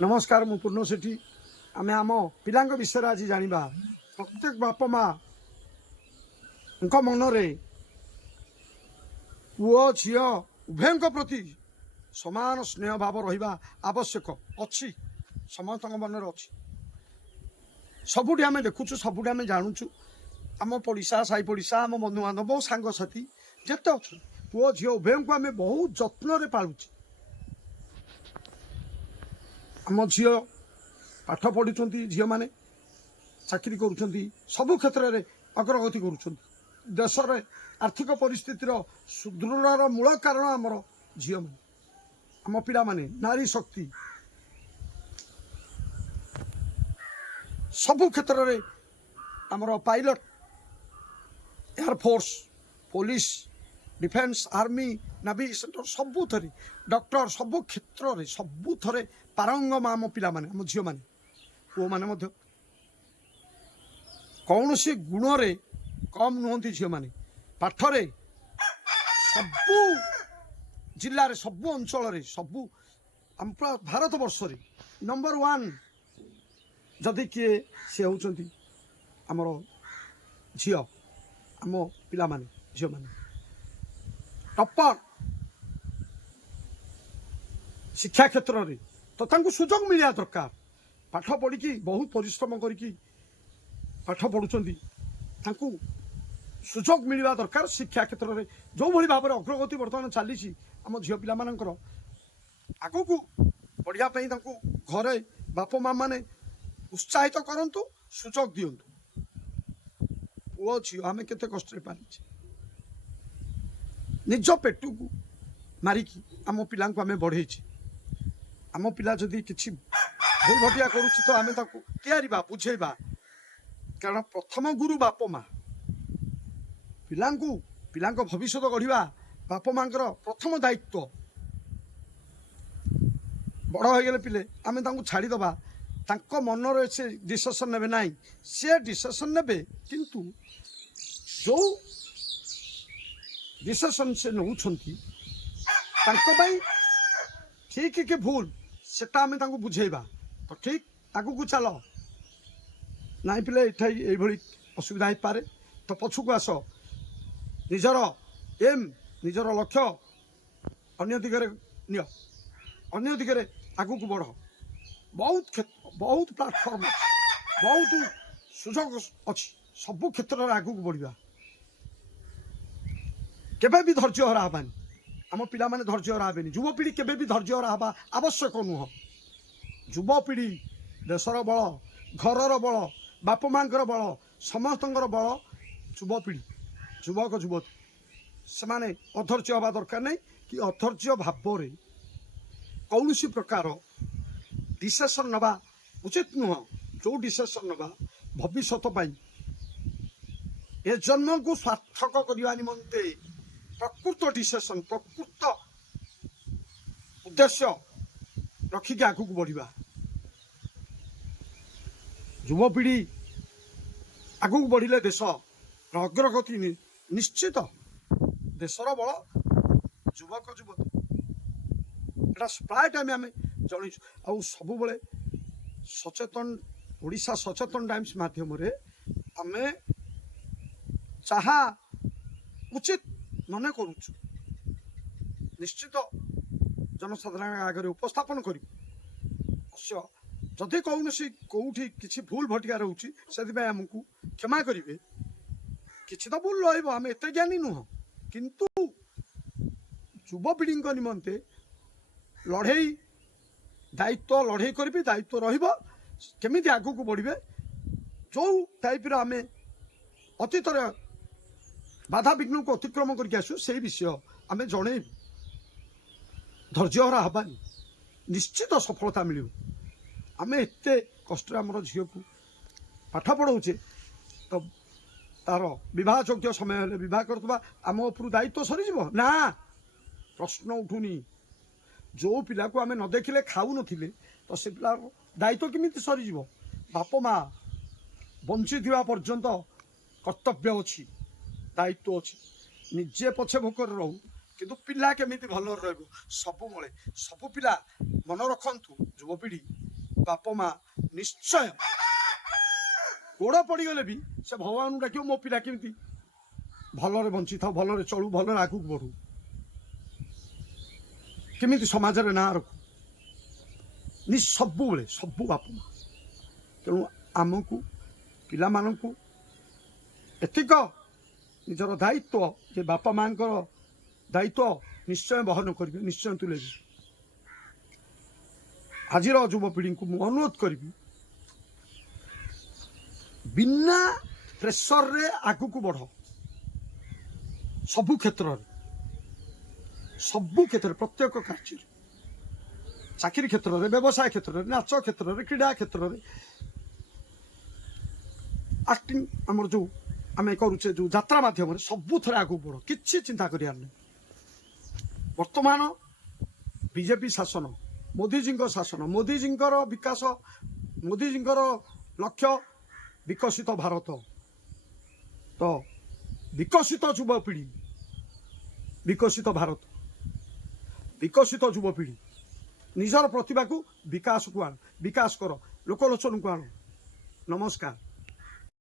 नमस्कार मु पूर्ण सेठी आमे आम पिला विषय आज जानिबा प्रत्येक बाप माँ मन रे पुओ झियो उभय प्रति समान स्नेह भाव रहिबा आवश्यक अच्छी समस्त मन रे अच्छी सबुठी आमे देखुछु सबुठी आमे जानुछु आम पड़िशा साई पड़िशा आम बंधु बांधव सांग साथी जेते अच्छे पुओ झियो उभय को आमे बहुत जत्न रे पालुछु आम झील पाठ पढ़ुं झील मैंने चाकरी कर सबु क्षेत्र में अग्रगति कर देश में आर्थिक परिस्थितिर सुदृढ़ मूल कारण आमर झील मैंने आम पिला माने नारी शक्ति सबु क्षेत्र में आमर pilot air force police defence army navy centre सबू थे डॉक्टर सबु क्षेत्र में सबू थे पारंगम आम पिला माने आम झील मैंने पुओ मैंने कौन सी गुण रे कम नुहति झील मैंने पाठरे सबू जिले में सबू अंचल सबू आम भारत वर्ष नंबर 1 जदि किए सी होती आमर झील आम पिला माने झील मैंने टपर शिक्षा क्षेत्र में तो तांको सुजोग मिलिया दरकार पाठ पढ़ी बहुत परिश्रम करके पाठ पढ़ुंट सुजोग मिलवा दरकार शिक्षा क्षेत्र में जो भली भाव में अग्रगति बर्तमान चली आम झील पिला मानकर आगु को पढ़ापी घरे बाप माँ मैंने उत्साहित करंतु सुजोग दिंतु पुओ झील आम केते कष्ट पाली निज पेटू को मारिकी आम पिला आम बढ़े आम पिला जदि किसी भूल भटिया करुच्ची तो आम तैयारीबा बुझेबा कारण प्रथम गुरु बाप माँ पिला भविष्य गढ़ा बाप माँ प्रथम दायित्व बड़ हो गले पिले आम छाड़ीदबा मन से डिसीजन ने ना सी डिसीजन ने किंतु जो डिसीजन से नौ ठीक कि भूल सेटा आम बुझेबा तो ठीक आगू को चल नाई पिले ये असुविधा हो पारे तो पछुक आस निजर एम निजर लक्ष्य अन्य दिगरे निय अन्य दिगरे आगू को बढ़ बहुत बहुत प्लाटफर्म बहुत सुजोग अच्छी सबु क्षेत्र में आगू को बढ़ा केबे भी धैर्य हरा हबानी आम पिला माने धैर्य हरा हबेनी युवपीढ़ी केबे भी धैर्य हरा हबा आवश्यक नुह युवपीढ़ी देशर बल घरर बल बाप माँ बल समस्त बल युवपीढ़ी युवक युवती से माने अधैर्य हवा दरकार नहीं कि अधैर्य भाव में कौन सी प्रकार डिसीजन नवा उचित नुह जो डिसीजन नवा भविष्य ए जन्म को सार्थक करने निमंते प्रकृत डिसीजन प्रकृत उद्देश्य रखिक आगू को बढ़ा युवपीढ़ी आगू को बढ़ले देश अग्रगति निश्चित देशर बल युवक युवती प्राय टाइम आम जन आउ सब सचेतन ओडिशा सचेतन टाइम्स माध्यम आम जहा उचित मन करुचु निश्चित जनसाधारण आगे उपस्थापन कर जदि कौन सी कौटी किसी भूल भटिका रोचे से आमको क्षमा करेंगे किसी तो भूल रम एत ज्ञानी नुह किंतु युवपीढ़ी निमंते लड़े दायित्व लड़े करी दायित्व रमी आगू को बढ़े जो टाइप आम अतीत बाधा विघ्न को अतिक्रम करके आसू से विषय आम जन धैर्य हरा हबानी निश्चित सफलता मिल आम एत कष्ट आमर झील को पाठ पढ़ाऊे तो तार बह योग्य समय बह कर आम उपर दायित्व सरीज ना प्रश्न उठुनी जो पिला को आम न देखिले खाऊ नथिले तो से पिला दायित्व केमिति सरीज बाप माँ बंची थिबा पर्यंत कर्तव्य अच्छी दायित्व अच्छी निजे पछे भोकर रहू किंतु पिला केमिति भल रहिबो सबु पिला मन रखंतु युवपीढ़ी ବାପ ମା ନିଶ୍ଚୟ ଗୋଡ଼ ପଡ଼ିଗଲେ ବି ସେ ଭଗବାନଙ୍କୁ ଡାକିବ ମୋ ପିଲା କେମିତି ଭଲରେ ବଞ୍ଚିଥାଉ, ଭଲରେ ଚଳୁ, ଭଲରେ ଆଗକୁ ବଢ଼ୁ, କେମିତି ସମାଜରେ ନାଁ ରଖୁ, ସବୁବେଳେ ସବୁ ବାପ ମା। ତେଣୁ ଆମକୁ ପିଲାମାନଙ୍କୁ ଏତିକ ନିଜର ଦାୟିତ୍ୱ ଯେ ବାପା ମାଙ୍କର ଦାୟିତ୍ୱ ନିଶ୍ଚୟ ବହନ କରିବେ, ନିଶ୍ଚୟ ତୁଲେଇବେ। ଆଜିର ଯୁବପିଢ଼ିଙ୍କୁ ମୁଁ ଅନୁରୋଧ କରିବି ବିନା ପ୍ରେସରରେ ଆଗକୁ ବଢ଼। ସବୁ କ୍ଷେତ୍ରରେ ପ୍ରତ୍ୟେକ କାର୍ଯ୍ୟରେ, ଚାକିରି କ୍ଷେତ୍ରରେ, ବ୍ୟବସାୟ କ୍ଷେତ୍ରରେ, ନାଚ କ୍ଷେତ୍ରରେ, କ୍ରୀଡ଼ା କ୍ଷେତ୍ରରେ, ଆକ୍ଟିଂ ଆମର ଯେଉଁ ଆମେ କରୁଛେ ଯେଉଁ ଯାତ୍ରା ମାଧ୍ୟମରେ ସବୁଥିରେ ଆଗକୁ ବଢ଼, କିଛି ଚିନ୍ତା କରିବାର ନାହିଁ। ବର୍ତ୍ତମାନ ବିଜେପି ଶାସନ, ମୋଦିଜୀଙ୍କ ଶାସନ, ମୋଦିଜୀଙ୍କର ବିକାଶ, ମୋଦିଜୀଙ୍କର ଲକ୍ଷ୍ୟ ବିକଶିତ ଭାରତ। ତ ବିକଶିତ ଯୁବପିଢ଼ି, ବିକଶିତ ଭାରତ, ବିକଶିତ ଯୁବପିଢ଼ି ନିଜର ପ୍ରତିଭାକୁ ବିକାଶକୁ ଆଣ, ବିକାଶ କର, ଲୋକଲୋଚନକୁ ଆଣ। ନମସ୍କାର।